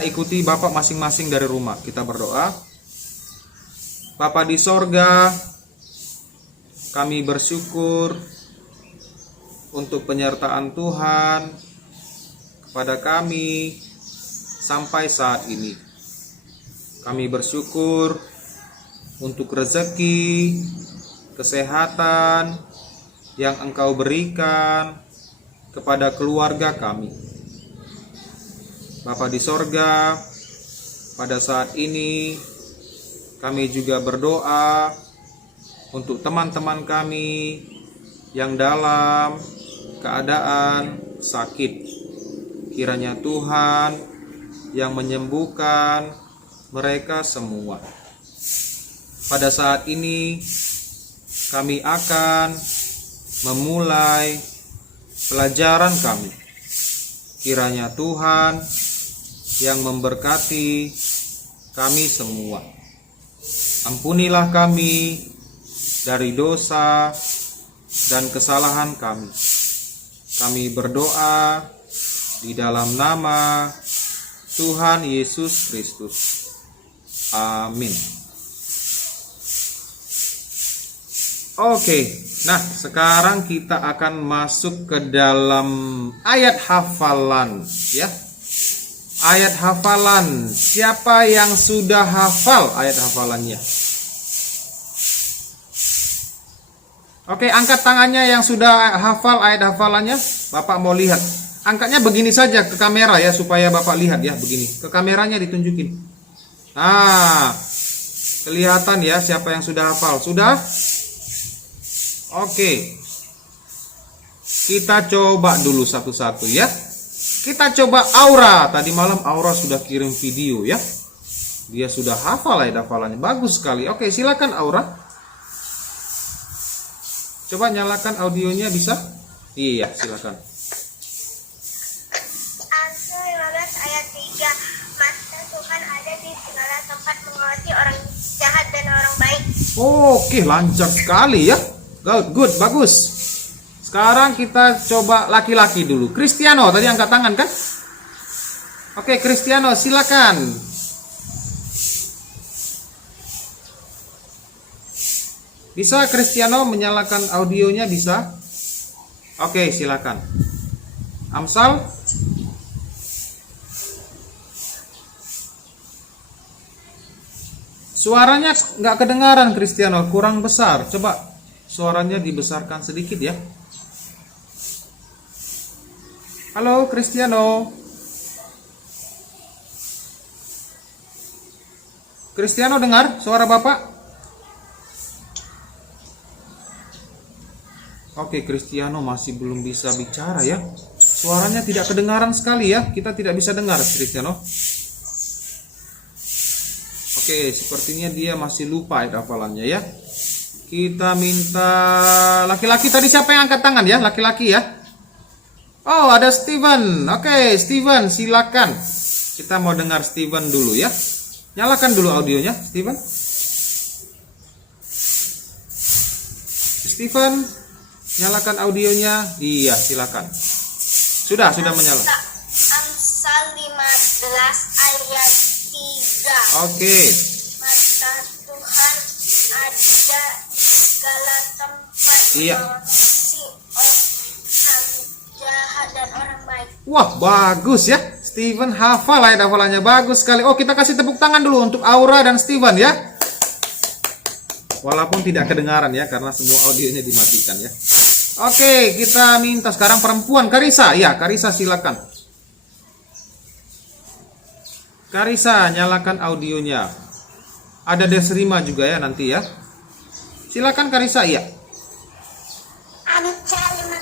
Ikuti Bapak masing-masing dari rumah. Kita berdoa. Bapa di sorga, kami bersyukur untuk penyertaan Tuhan kepada kami sampai saat ini. Kami bersyukur untuk rezeki, kesehatan yang Engkau berikan kepada keluarga kami. Bapa di sorga, pada saat ini kami juga berdoa untuk teman-teman kami yang dalam keadaan sakit. Kiranya Tuhan yang menyembuhkan mereka semua. Pada saat ini kami akan memulai pelajaran kami. Kiranya Tuhan yang memberkati kami semua. Ampunilah kami dari dosa dan kesalahan kami. Kami berdoa di dalam nama Tuhan Yesus Kristus. Amin. Oke, nah sekarang kita akan masuk ke dalam ayat hafalan, ya. Ayat hafalan. Siapa yang sudah hafal ayat hafalannya? Oke, angkat tangannya yang sudah hafal ayat hafalannya. Bapak mau lihat. Angkatnya begini saja ke kamera ya, supaya Bapak lihat ya, begini. Ke kameranya ditunjukin. Nah, kelihatan ya siapa yang sudah hafal. Sudah? Oke. Kita coba dulu satu-satu ya. Kita coba Aura. Tadi malam Aura sudah kirim video ya. Dia sudah hafal ayat hafalannya. Bagus sekali. Oke, silakan Aura. Coba nyalakan audionya, bisa? Iya, silakan. Amsal 15 ayat 3. Mata Tuhan ada di segala tempat, mengawasi orang jahat dan orang baik. Oke, lancar sekali ya. Good, bagus. Sekarang kita coba laki-laki dulu. Cristiano, tadi angkat tangan kan? Oke, Cristiano, silakan. Bisa Cristiano menyalakan audionya, bisa? Oke, silakan. Amsal. Suaranya nggak kedengaran Cristiano, kurang besar. Coba suaranya dibesarkan sedikit ya. Halo Cristiano. Cristiano dengar suara Bapak? Oke, Cristiano masih belum bisa bicara ya. Suaranya tidak kedengaran sekali ya. Kita tidak bisa dengar Cristiano. Oke, sepertinya dia masih lupa ayat hafalannya ya. Kita minta laki-laki, tadi siapa yang angkat tangan ya? Laki-laki ya. Oh, ada Steven. Oke, Steven, silakan. Kita mau dengar Steven dulu ya. Nyalakan dulu audionya, Steven. Steven, nyalakan audionya. Iya, silakan. Sudah menyala. Amsal 15 ayat 3. Oke. Mata Tuhan ada di segala tempat, Iya. mengawasi orang jahat dan orang baik. Wah, bagus ya. Steven hafal ayat hafalannya, bagus sekali. Oh, kita kasih tepuk tangan dulu untuk Aura dan Steven ya. Walaupun tidak kedengaran ya, karena semua audionya dimatikan ya. Oke, kita minta sekarang perempuan, Karisa. Ya, Karisa silakan. Karisa, nyalakan audionya. Ada Desrima juga ya nanti ya. Silakan Karisa, ya. Amsal 15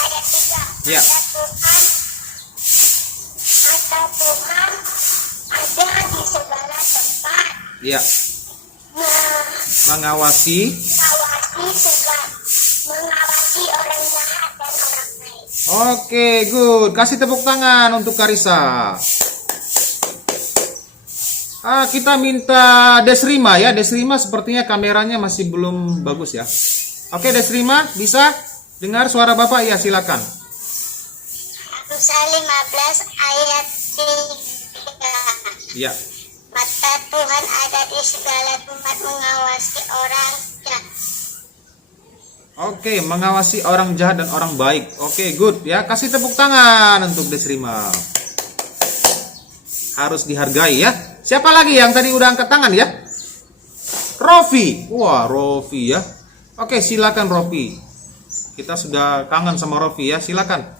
ayat 3. Ya. Mata Tuhan ada di segala tempat, Ya. Mengawasi. mengawasi orang jahat dan orang baik. Oke, good. Kasih tepuk tangan untuk Karisa. Kita minta Desrima ya. Desrima sepertinya kameranya masih belum bagus ya. Oke, Desrima, bisa dengar suara Bapak? Ya, silakan. Amsal 15 ayat 3. Ya. Mata Tuhan ada di segala tempat mengawasi orang jahat. Oke, mengawasi orang jahat dan orang baik. Oke, good ya. Kasih tepuk tangan untuk Desrima. Harus dihargai ya. Siapa lagi yang tadi udah angkat tangan ya? Rofi. Wah, Rofi ya. Oke, silakan Rofi. Kita sudah kangen sama Rofi ya. Silakan.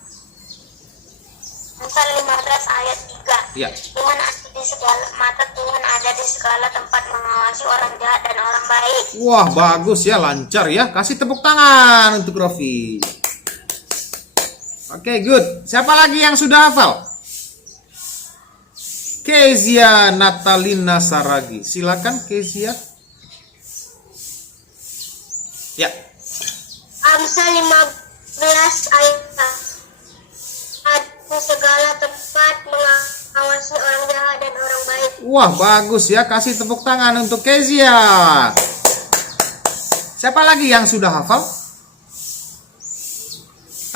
Amsal 15 ayat 3. Ya. Tuhan ada di segala mata Tuhan ada di segala tempat mengawasi orang jahat dan orang baik. Wah, bagus ya, lancar ya. Kasih tepuk tangan untuk Rofi. Oke, good. Siapa lagi yang sudah hafal? Kezia Natalina Saragi. Silakan Kezia. Ya. Amsal 15 ayat 4. Di segala tempat mengawasi orang jahat dan orang baik. Wah, bagus ya. Kasih tepuk tangan untuk Kezia. Siapa lagi yang sudah hafal?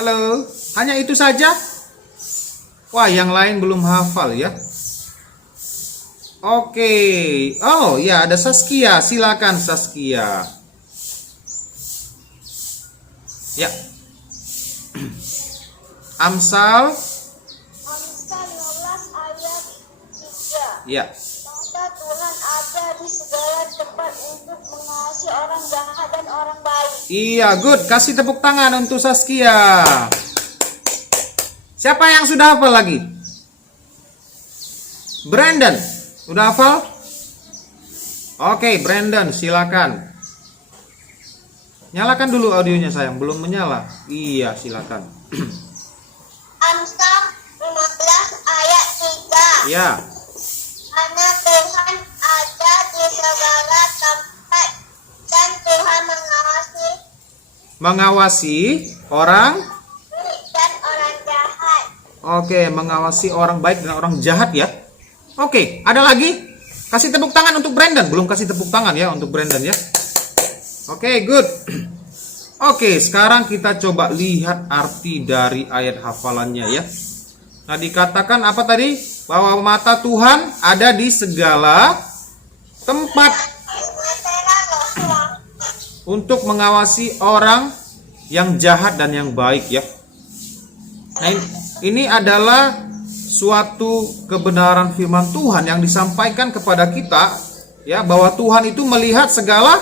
Halo, hanya itu saja? Wah, yang lain belum hafal ya. Oke. Oh, ya ada Saskia. Silakan Saskia. Ya. Amsal. Amsal 15 ayat 3. Ya. Mata Tuhan ada di segala tempat untuk mengasihi orang jahat dan orang baik. Iya, good. Kasih tepuk tangan untuk Saskia. Siapa yang sudah hafal lagi? Brandon, udah hafal? Oke, Brandon, silakan. Nyalakan dulu audionya sayang, belum menyala. Iya, silakan. Amsal 15 ayat 3. Ya. Karena Tuhan ada di segala tempat dan Tuhan Mengawasi orang. dan orang jahat. Oke, mengawasi orang baik dan orang jahat ya. Oke, ada lagi? Kasih tepuk tangan untuk Brandon. Belum kasih tepuk tangan ya untuk Brandon ya. Oke, good. Oke, sekarang kita coba lihat arti dari ayat hafalannya ya. Nah, dikatakan apa tadi? Bahwa mata Tuhan ada di segala tempat untuk mengawasi orang yang jahat dan yang baik ya. Nah, ini adalah suatu kebenaran firman Tuhan yang disampaikan kepada kita ya, bahwa Tuhan itu melihat segala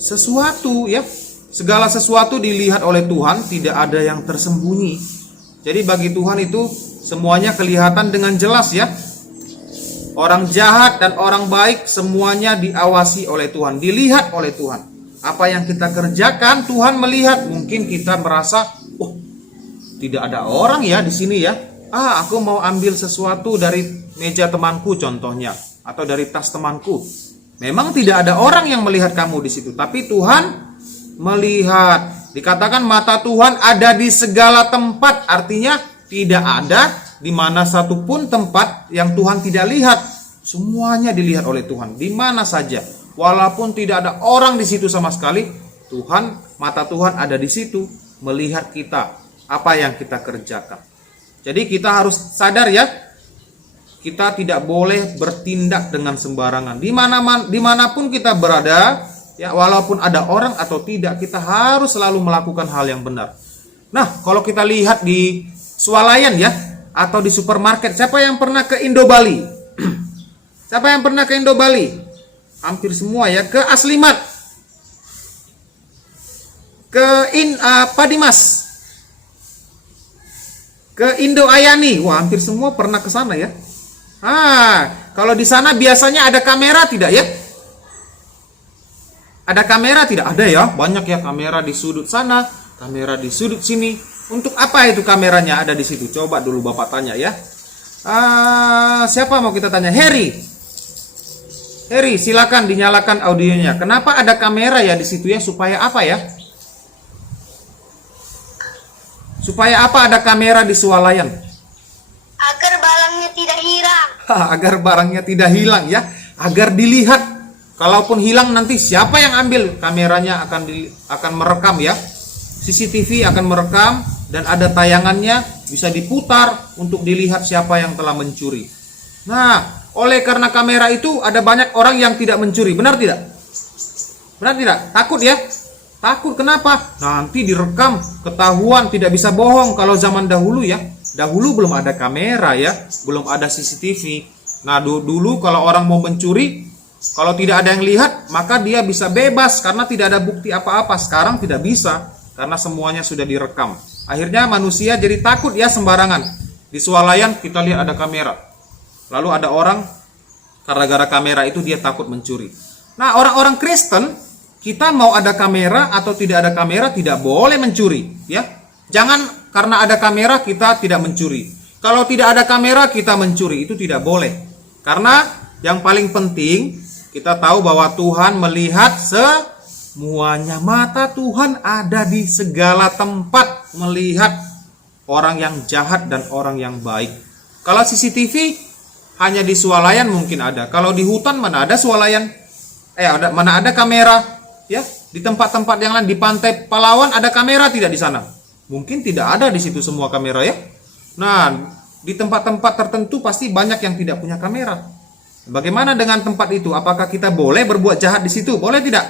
sesuatu ya. Segala sesuatu dilihat oleh Tuhan, tidak ada yang tersembunyi. Jadi bagi Tuhan itu semuanya kelihatan dengan jelas ya. Orang jahat dan orang baik semuanya diawasi oleh Tuhan, dilihat oleh Tuhan. Apa yang kita kerjakan Tuhan melihat. Mungkin kita merasa, "Oh, tidak ada orang ya di sini ya. Aku mau ambil sesuatu dari meja temanku contohnya, atau dari tas temanku." Memang tidak ada orang yang melihat kamu di situ, tapi Tuhan melihat. Dikatakan mata Tuhan ada di segala tempat, artinya tidak ada di mana satupun tempat yang Tuhan tidak lihat. Semuanya dilihat oleh Tuhan, di mana saja. Walaupun tidak ada orang di situ sama sekali, mata Tuhan ada di situ, melihat kita, apa yang kita kerjakan. Jadi kita harus sadar ya, kita tidak boleh bertindak dengan sembarangan. Dimanapun kita berada, ya, walaupun ada orang atau tidak, kita harus selalu melakukan hal yang benar. Nah, kalau kita lihat di swalayan ya, atau di supermarket, siapa yang pernah ke Indo Bali? Siapa yang pernah ke Indo Bali? Hampir semua ya. Ke Aslimat, ke Padimas, ke Indo Ayani. Wah, hampir semua pernah ke sana ya. Kalau di sana biasanya ada kamera tidak ya? Ada kamera tidak? Ada ya, banyak ya kamera di sudut sana, kamera di sudut sini. Untuk apa itu kameranya ada di situ? Coba dulu Bapak tanya ya. Siapa mau kita tanya? Heri, silakan dinyalakan audionya. Kenapa ada kamera ya di situ ya? Supaya apa ya? Supaya apa ada kamera di swalayan? Agar barangnya tidak hilang. Agar barangnya tidak hilang ya. Agar dilihat. Kalaupun hilang nanti siapa yang ambil? Kameranya akan merekam ya. CCTV akan merekam dan ada tayangannya, bisa diputar untuk dilihat siapa yang telah mencuri. Nah, oleh karena kamera itu ada banyak orang yang tidak mencuri. Benar tidak? Benar tidak? Takut ya? Takut kenapa? Nanti direkam, ketahuan, tidak bisa bohong. Kalau zaman dahulu ya, dahulu belum ada kamera ya, belum ada CCTV. Nah dulu kalau orang mau mencuri, kalau tidak ada yang lihat, maka dia bisa bebas karena tidak ada bukti apa-apa. Sekarang tidak bisa karena semuanya sudah direkam. Akhirnya manusia jadi takut ya sembarangan. Di swalayan kita lihat ada kamera. Lalu ada orang gara-gara kamera itu dia takut mencuri. Nah orang-orang Kristen, kita mau ada kamera atau tidak ada kamera tidak boleh mencuri ya. Jangan karena ada kamera kita tidak mencuri. Kalau tidak ada kamera kita mencuri, itu tidak boleh. Karena yang paling penting kita tahu bahwa Tuhan melihat semuanya. Mata Tuhan ada di segala tempat melihat orang yang jahat dan orang yang baik. Kalau CCTV hanya di swalayan mungkin ada. Kalau di hutan mana ada swalayan? Mana ada kamera? Ya, di tempat-tempat yang lain, di pantai Palawan ada kamera tidak di sana? Mungkin tidak ada di situ semua kamera ya. Nah, di tempat-tempat tertentu pasti banyak yang tidak punya kamera. Bagaimana dengan tempat itu? Apakah kita boleh berbuat jahat di situ? Boleh tidak?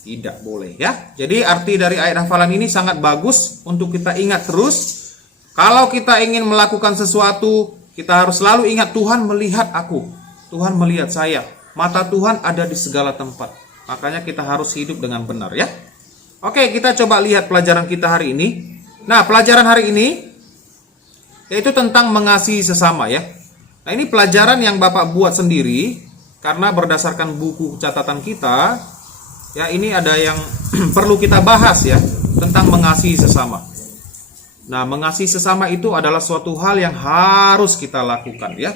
Tidak boleh ya. Jadi arti dari ayat hafalan ini sangat bagus untuk kita ingat terus. Kalau kita ingin melakukan sesuatu, kita harus selalu ingat Tuhan melihat aku. Tuhan melihat saya. Mata Tuhan ada di segala tempat. Makanya kita harus hidup dengan benar ya. Oke, kita coba lihat pelajaran kita hari ini. Nah, pelajaran hari ini yaitu tentang mengasihi sesama ya. Nah, ini pelajaran yang Bapak buat sendiri karena berdasarkan buku catatan kita. Ya, ini ada yang perlu kita bahas ya tentang mengasihi sesama. Nah, mengasihi sesama itu adalah suatu hal yang harus kita lakukan ya.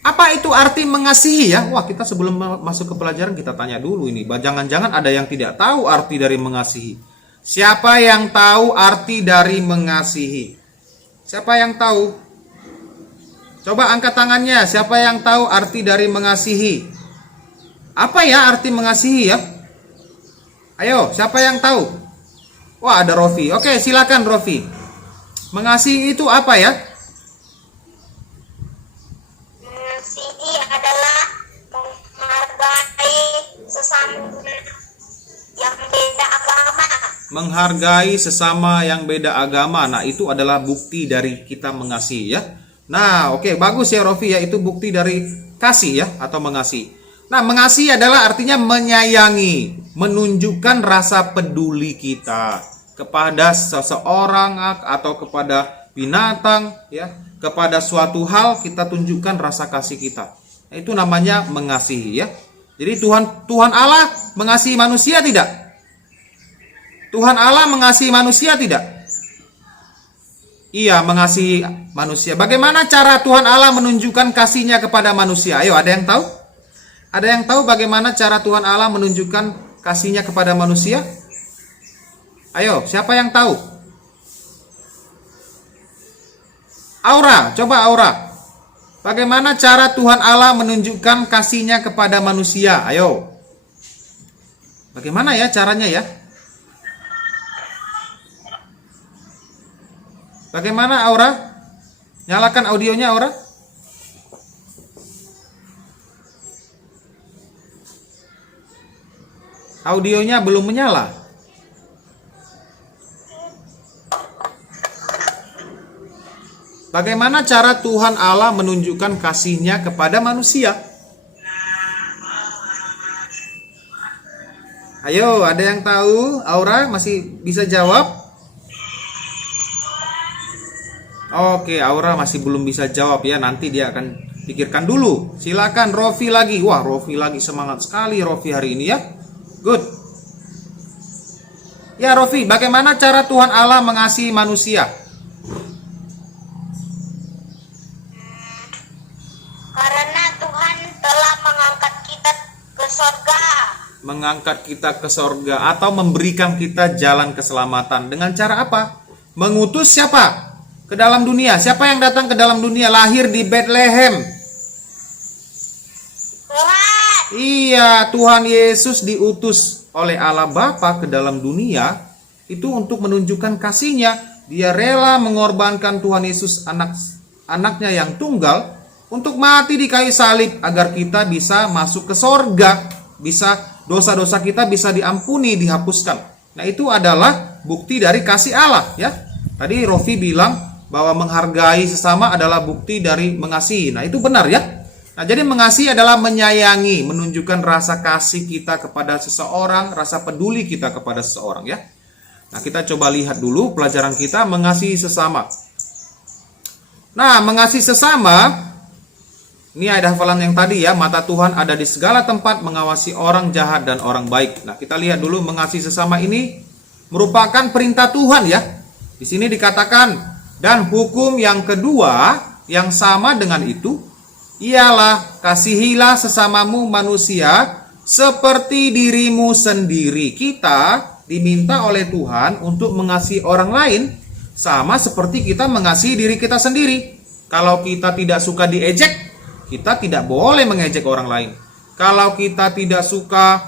Apa itu arti mengasihi ya? Wah, kita sebelum masuk ke pelajaran kita tanya dulu ini. Jangan-jangan ada yang tidak tahu arti dari mengasihi. Siapa yang tahu arti dari mengasihi? Siapa yang tahu? Coba angkat tangannya. Siapa yang tahu arti dari mengasihi? Apa ya arti mengasihi ya? Ayo, siapa yang tahu? Wah, ada Rofi. Oke, silakan Rofi. Mengasihi itu apa ya? Mengasihi adalah menghargai sesama yang beda agama. Menghargai sesama yang beda agama. Nah, itu adalah bukti dari kita mengasihi ya. Nah, oke, bagus ya Rofi ya. Itu bukti dari kasih ya atau mengasihi. Nah, mengasihi adalah artinya menyayangi, menunjukkan rasa peduli kita kepada seseorang atau kepada binatang ya, kepada suatu hal kita tunjukkan rasa kasih kita. Itu namanya mengasihi ya. Jadi Tuhan Allah mengasihi manusia tidak? Tuhan Allah mengasihi manusia tidak? Iya, mengasihi manusia. Bagaimana cara Tuhan Allah menunjukkan kasihnya kepada manusia? Ayo, ada yang tahu? Ada yang tahu bagaimana cara Tuhan Allah menunjukkan kasihnya kepada manusia? Ayo, siapa yang tahu? Aura, coba Aura. Bagaimana cara Tuhan Allah menunjukkan kasihnya kepada manusia? Ayo. Bagaimana ya caranya ya? Bagaimana Aura? Nyalakan audionya Aura. Audionya belum menyala. Bagaimana cara Tuhan Allah menunjukkan kasihnya kepada manusia? Ayo, ada yang tahu? Aura masih bisa jawab? Oke, Aura masih belum bisa jawab ya. Nanti dia akan pikirkan dulu. Silakan Rofi lagi. Wah, Rofi lagi semangat sekali Rofi hari ini ya. Good. Ya Rofi, bagaimana cara Tuhan Allah mengasihi manusia? Karena Tuhan telah mengangkat kita ke surga. Mengangkat kita ke surga atau memberikan kita jalan keselamatan. Dengan cara apa? Mengutus siapa? Ke dalam dunia. Siapa yang datang ke dalam dunia? Lahir di Bethlehem. Tuhan. Iya, Tuhan Yesus diutus oleh Allah Bapa ke dalam dunia itu untuk menunjukkan kasihnya. Dia rela mengorbankan Tuhan Yesus anaknya yang tunggal untuk mati di kayu salib agar kita bisa masuk ke sorga, bisa dosa-dosa kita bisa diampuni, dihapuskan. Nah, itu adalah bukti dari kasih Allah ya. Tadi Rofi bilang bahwa menghargai sesama adalah bukti dari mengasihi. Nah, itu benar ya. Nah, jadi mengasihi adalah menyayangi, menunjukkan rasa kasih kita kepada seseorang, rasa peduli kita kepada seseorang ya. Nah, kita coba lihat dulu pelajaran kita mengasihi sesama. Nah, mengasihi sesama, ini ada hafalan yang tadi ya, mata Tuhan ada di segala tempat mengawasi orang jahat dan orang baik. Nah, kita lihat dulu mengasihi sesama ini merupakan perintah Tuhan ya. Di sini dikatakan, dan hukum yang kedua yang sama dengan itu ialah kasihilah sesamamu manusia seperti dirimu sendiri. Kita diminta oleh Tuhan untuk mengasihi orang lain sama seperti kita mengasihi diri kita sendiri. Kalau kita tidak suka diejek, kita tidak boleh mengejek orang lain. Kalau kita tidak suka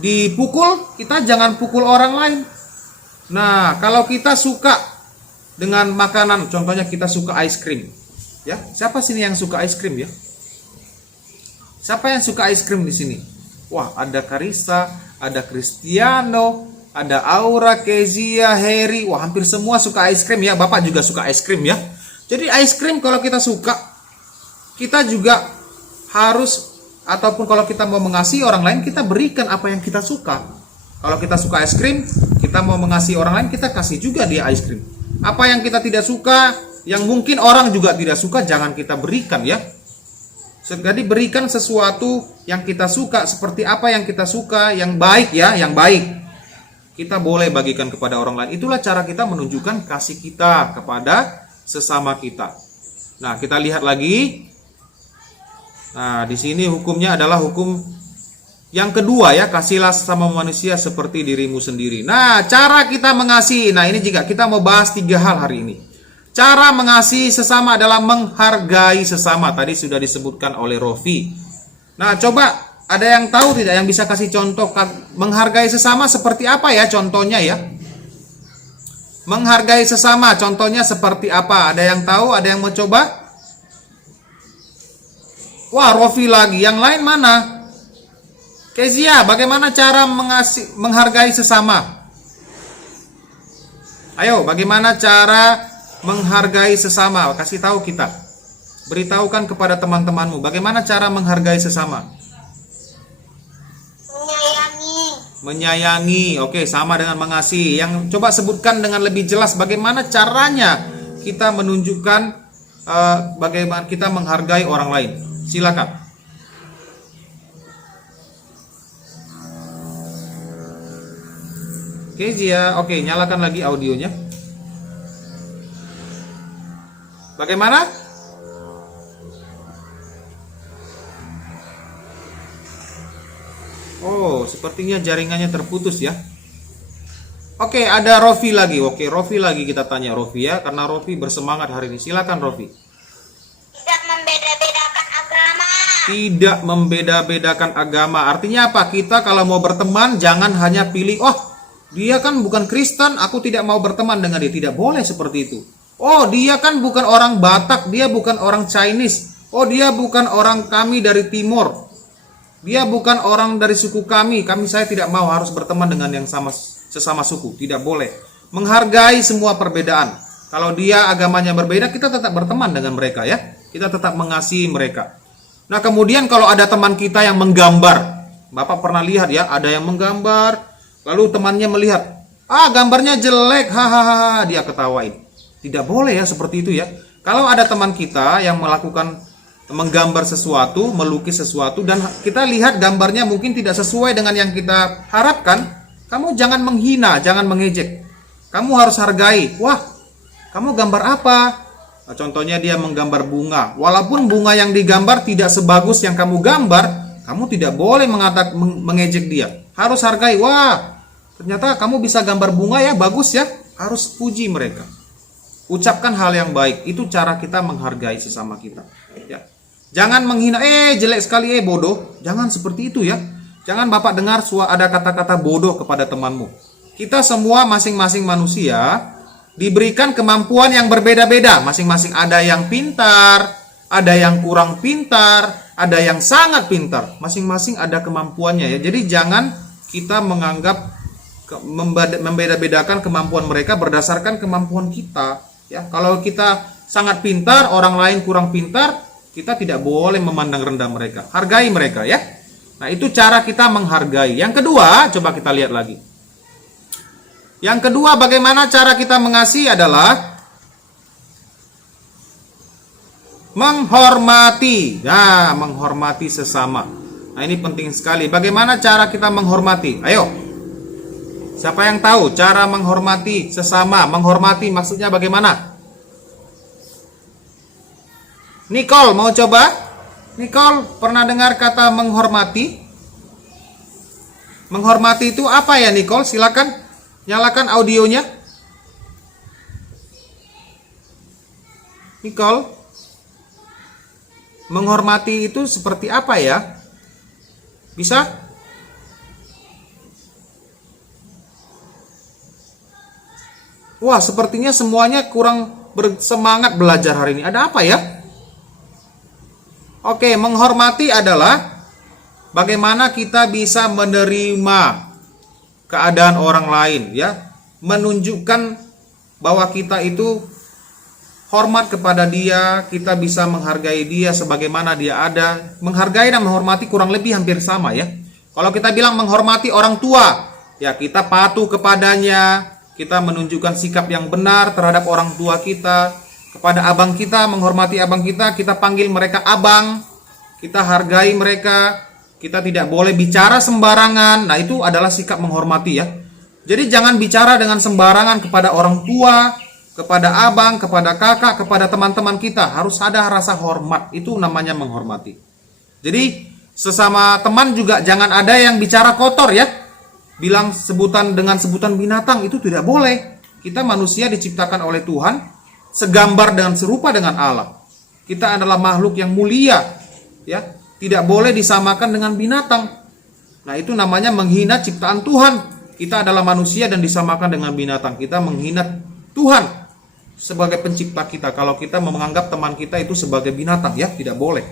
dipukul, kita jangan pukul orang lain. Nah, kalau kita suka dengan makanan, contohnya kita suka ice cream. Ya, siapa sini yang suka ice cream ya? Siapa yang suka ice cream di sini? Wah, ada Karissa, ada Cristiano, ada Aura, Kezia, Harry. Wah, hampir semua suka ice cream ya. Bapak juga suka ice cream ya. Jadi ice cream kalau kita suka, kita juga harus, ataupun kalau kita mau mengasihi orang lain, kita berikan apa yang kita suka. Kalau kita suka es krim, kita mau mengasihi orang lain, kita kasih juga dia es krim. Apa yang kita tidak suka, yang mungkin orang juga tidak suka, jangan kita berikan ya. Jadi berikan sesuatu yang kita suka, seperti apa yang kita suka, yang baik ya, yang baik. Kita boleh bagikan kepada orang lain. Itulah cara kita menunjukkan kasih kita kepada sesama kita. Nah, kita lihat lagi. Nah, di sini hukumnya adalah hukum yang kedua ya, kasihlah sesama manusia seperti dirimu sendiri. Nah, cara kita mengasihi. Nah, ini juga kita mau bahas 3 hal hari ini. Cara mengasihi sesama adalah menghargai sesama. Tadi sudah disebutkan oleh Rofi. Nah, coba ada yang tahu tidak, yang bisa kasih contoh menghargai sesama seperti apa ya contohnya ya? Menghargai sesama contohnya seperti apa? Ada yang tahu? Ada yang mau coba? Wah, Rofi lagi. Yang lain mana? Kezia, bagaimana cara menghargai sesama? Ayo, bagaimana cara menghargai sesama? Kasih tahu kita. Beritahukan kepada teman-temanmu. Bagaimana cara menghargai sesama? Menyayangi. Oke, sama dengan mengasihi. Yang coba sebutkan dengan lebih jelas bagaimana caranya kita menunjukkan bagaimana kita menghargai orang lain. Silakan. Oke, Zia. Oke, nyalakan lagi audionya. Bagaimana? Oh, sepertinya jaringannya terputus ya. Oke, ada Rofi lagi. Oke, Rofi lagi kita tanya Rofi ya, karena Rofi bersemangat hari ini. Silakan Rofi. Tidak membeda-bedakan agama. Tidak membeda-bedakan agama. Artinya apa? Kita kalau mau berteman jangan hanya pilih, oh, dia kan bukan Kristen, aku tidak mau berteman dengan dia. Tidak boleh seperti itu. Oh, dia kan bukan orang Batak, dia bukan orang Chinese. Oh, dia bukan orang kami dari Timur. Dia bukan orang dari suku kami. Saya tidak mau harus berteman dengan yang sesama suku. Tidak boleh. Menghargai semua perbedaan. Kalau dia agamanya berbeda, kita tetap berteman dengan mereka ya. Kita tetap mengasihi mereka. Nah, kemudian kalau ada teman kita yang menggambar. Bapak pernah lihat ya, ada yang menggambar, lalu temannya melihat, gambarnya jelek, hahaha, dia ketawain. Tidak boleh ya seperti itu ya. Kalau ada teman kita yang menggambar sesuatu, melukis sesuatu, dan kita lihat gambarnya mungkin tidak sesuai dengan yang kita harapkan, kamu jangan menghina, jangan mengejek. Kamu harus hargai. Wah, kamu gambar apa? Nah, contohnya dia menggambar bunga. Walaupun bunga yang digambar tidak sebagus yang kamu gambar, kamu tidak boleh mengejek dia. Harus hargai. Wah, ternyata kamu bisa gambar bunga ya, bagus ya. Harus puji mereka. Ucapkan hal yang baik. Itu cara kita menghargai sesama kita. Ya. Jangan menghina, jelek sekali, bodoh. Jangan seperti itu ya. Jangan Bapak dengar ada kata-kata bodoh kepada temanmu. Kita semua masing-masing manusia diberikan kemampuan yang berbeda-beda. Masing-masing ada yang pintar, ada yang kurang pintar, ada yang sangat pintar. Masing-masing ada kemampuannya ya. Jadi jangan kita menganggap membeda-bedakan kemampuan mereka berdasarkan kemampuan kita ya. Kalau kita sangat pintar, orang lain kurang pintar, kita tidak boleh memandang rendah mereka. Hargai mereka ya. Nah, itu cara kita menghargai. Yang kedua, coba kita lihat lagi. Yang kedua, bagaimana cara kita mengasihi adalah menghormati. Nah, menghormati sesama. Nah, ini penting sekali. Bagaimana cara kita menghormati? Ayo. Siapa yang tahu cara menghormati sesama? Menghormati maksudnya bagaimana? Nicole, mau coba? Nicole, pernah dengar kata menghormati? Menghormati itu apa ya, Nicole? Silakan. Nyalakan audionya. Nicole, menghormati itu seperti apa ya? Bisa? Wah, sepertinya semuanya kurang bersemangat belajar hari ini. Ada apa ya? Oke, menghormati adalah bagaimana kita bisa menerima keadaan orang lain ya, menunjukkan bahwa kita itu hormat kepada dia, kita bisa menghargai dia sebagaimana dia ada. Menghargai dan menghormati kurang lebih hampir sama ya. Kalau kita bilang menghormati orang tua, ya kita patuh kepadanya, kita menunjukkan sikap yang benar terhadap orang tua kita. Kepada abang kita, menghormati abang kita panggil mereka abang, kita hargai mereka. Kita tidak boleh bicara sembarangan. Nah, itu adalah sikap menghormati ya. Jadi jangan bicara dengan sembarangan kepada orang tua, kepada abang, kepada kakak, kepada teman-teman kita. Harus ada rasa hormat. Itu namanya menghormati. Jadi sesama teman juga jangan ada yang bicara kotor ya. Bilang sebutan dengan sebutan binatang, itu tidak boleh. Kita manusia diciptakan oleh Tuhan segambar dan serupa dengan Allah. Kita adalah makhluk yang mulia ya. Tidak boleh disamakan dengan binatang. Nah, itu namanya menghina ciptaan Tuhan. Kita adalah manusia dan disamakan dengan binatang. Kita menghina Tuhan sebagai pencipta kita. Kalau kita menganggap teman kita itu sebagai binatang ya, tidak boleh.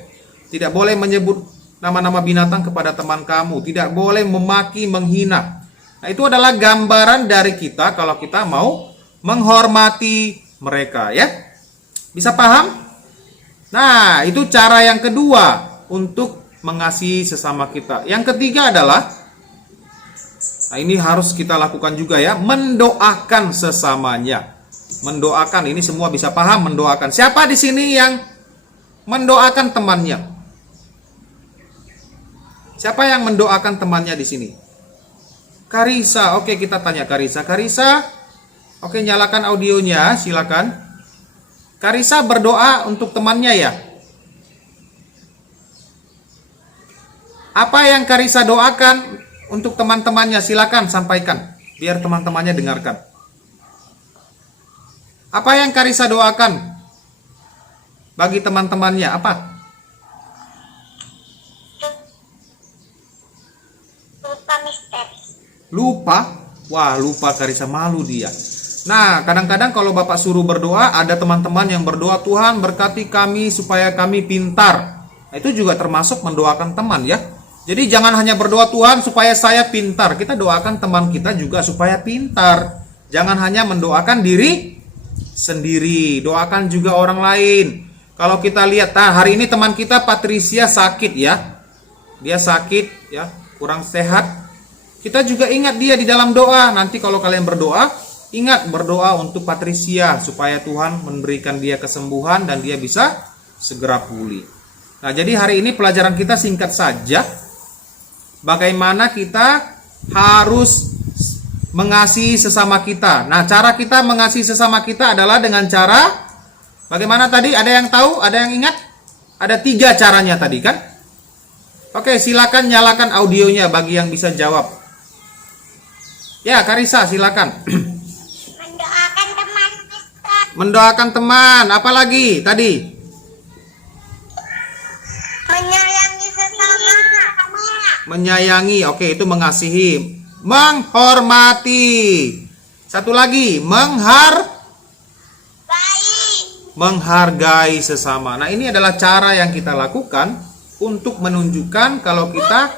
Tidak boleh menyebut nama-nama binatang kepada teman kamu. Tidak boleh memaki, menghina. Nah, itu adalah gambaran dari kita kalau kita mau menghormati mereka ya. Bisa paham? Nah, itu cara yang kedua untuk mengasihi sesama kita. Yang ketiga adalah, nah ini harus kita lakukan juga ya, mendoakan sesamanya. Mendoakan, ini semua bisa paham mendoakan. Siapa di sini yang mendoakan temannya? Siapa yang mendoakan temannya di sini? Karisa, oke kita tanya Karisa. Karisa, oke nyalakan audionya, silakan. Karisa berdoa untuk temannya ya? Apa yang Karisa doakan untuk teman-temannya? Silakan sampaikan biar teman-temannya dengarkan. Apa yang Karisa doakan bagi teman-temannya? Apa? Lupa misteri. Lupa? Wah, lupa Karisa, malu dia. Nah, kadang-kadang kalau Bapak suruh berdoa, ada teman-teman yang berdoa, Tuhan berkati kami supaya kami pintar. Nah, itu juga termasuk mendoakan teman ya. Jadi jangan hanya berdoa Tuhan supaya saya pintar. Kita doakan teman kita juga supaya pintar. Jangan hanya mendoakan diri sendiri, doakan juga orang lain. Kalau kita lihat, hari ini teman kita Patricia sakit ya. Dia sakit ya, kurang sehat. Kita juga ingat dia di dalam doa. Nanti kalau kalian berdoa, ingat berdoa untuk Patricia supaya Tuhan memberikan dia kesembuhan dan dia bisa segera pulih. Nah, jadi hari ini pelajaran kita singkat saja. Bagaimana kita harus mengasihi sesama kita. Nah, cara kita mengasihi sesama kita adalah dengan cara bagaimana tadi? Ada yang tahu? Ada yang ingat? Ada 3 caranya tadi kan? Oke, silakan nyalakan audionya bagi yang bisa jawab. Ya, Karisa silakan. Mendoakan teman kita. Mendoakan teman, apa lagi tadi? Menyayangi sesama. Menyayangi, oke itu mengasihi. Menghormati. Satu lagi, Baik. menghargai sesama. Nah, ini adalah cara yang kita lakukan untuk menunjukkan kalau kita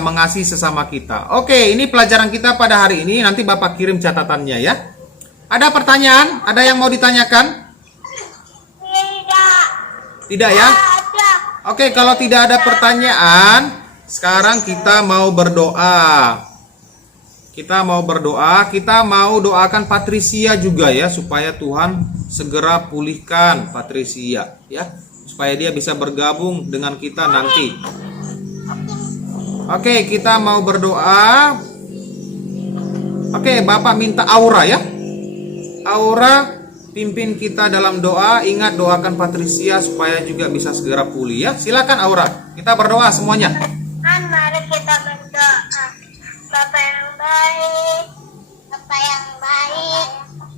mengasihi sesama kita. Oke, ini pelajaran kita pada hari ini. Nanti Bapak kirim catatannya ya. Ada pertanyaan? Ada yang mau ditanyakan? Tidak ya? Oke, kalau tidak ada pertanyaan, sekarang kita mau berdoa. Kita mau berdoa, kita mau doakan Patricia juga ya, supaya Tuhan segera pulihkan Patricia ya, supaya dia bisa bergabung dengan kita nanti. Oke, kita mau berdoa. Oke, Bapak minta Aura ya. Aura pimpin kita dalam doa. Ingat, doakan Patricia supaya juga bisa segera pulih ya. Silakan Aura, kita berdoa semuanya. Mari kita berdoa. Bapak yang baik, Bapak yang baik,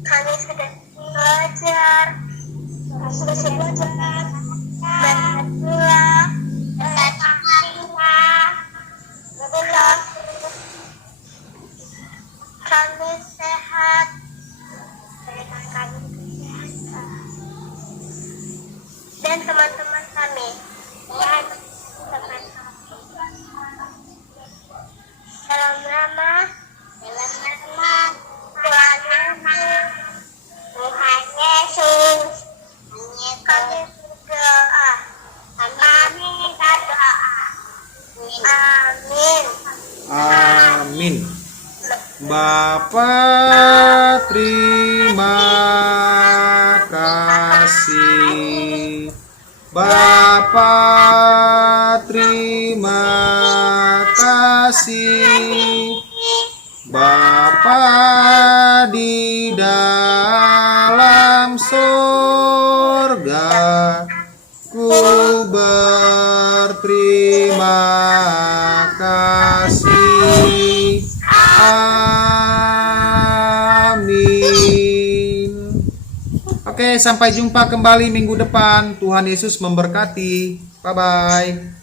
kami sudah belajar, berdoa, kami sehat, berikan kami kesehatan, dan teman-teman kami, dan teman kami. Dalam nama Tuhan Yesus, kami berdoa. Kami berdoa. Amin. Amin. Bapa, terima kasih. Bapa, terima kasih. Bapa di dalam sorga, ku berterima kasih. Amin. Oke, sampai jumpa kembali minggu depan. Tuhan Yesus memberkati. Bye-bye.